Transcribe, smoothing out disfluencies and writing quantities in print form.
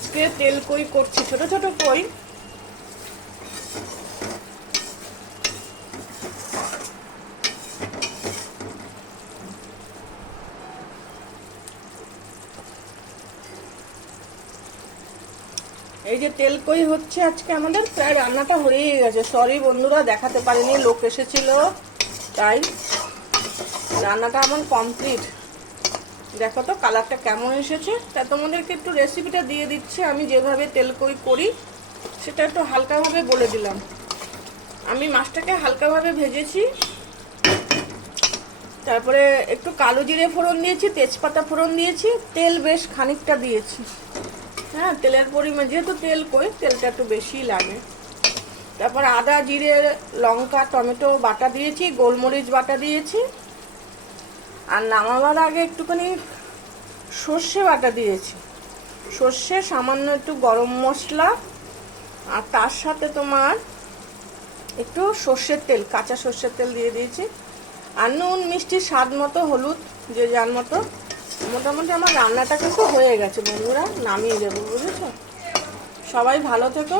আজকে তেল কই করছি, ছোট ছোট কই। এই যে তেল কই হচ্ছে আজকে আমাদের, প্রায় রান্নাটা হয়েই গেছে। সরি বন্ধুরা, দেখাতে পারিনি, লোক এসেছিল তাই। রান্নাটা আমার কমপ্লিট। দেখো তো কালারটা কেমন এসেছে। তা তোমাদেরকে একটু রেসিপিটা দিয়ে দিচ্ছি, আমি যেভাবে তেল কই করি সেটা একটু হালকাভাবে বলে দিলাম। আমি মাছটাকে হালকাভাবে ভেজেছি, তারপরে একটু কালো জিরে ফোড়ন দিয়েছি, তেজপাতা ফোড়ন দিয়েছি, তেল বেশ খানিকটা দিয়েছি। হ্যাঁ, তেলের পরিমাণ, যেহেতু তেল কই তেলটা একটু বেশিই লাগে। তারপর আদা, জিরে, লঙ্কা, টমেটো বাটা দিয়েছি, গোলমরিচ বাটা দিয়েছি। আর নামাবার আগে একটুখানি সর্ষে বাটা দিয়েছি, সর্ষে, সামান্য একটু গরম মশলা, আর তার সাথে তোমার একটু সর্ষের তেল, কাঁচা সর্ষের তেল দিয়ে দিয়েছি। আর নুন মিষ্টি স্বাদ মতো, হলুদ যে যার মতো। মোটামুটি আমার রান্নাটা কিন্তু হয়ে গেছে বন্ধুরা, নামিয়ে দেবো, বুঝেছো? সবাই ভালো থেকো।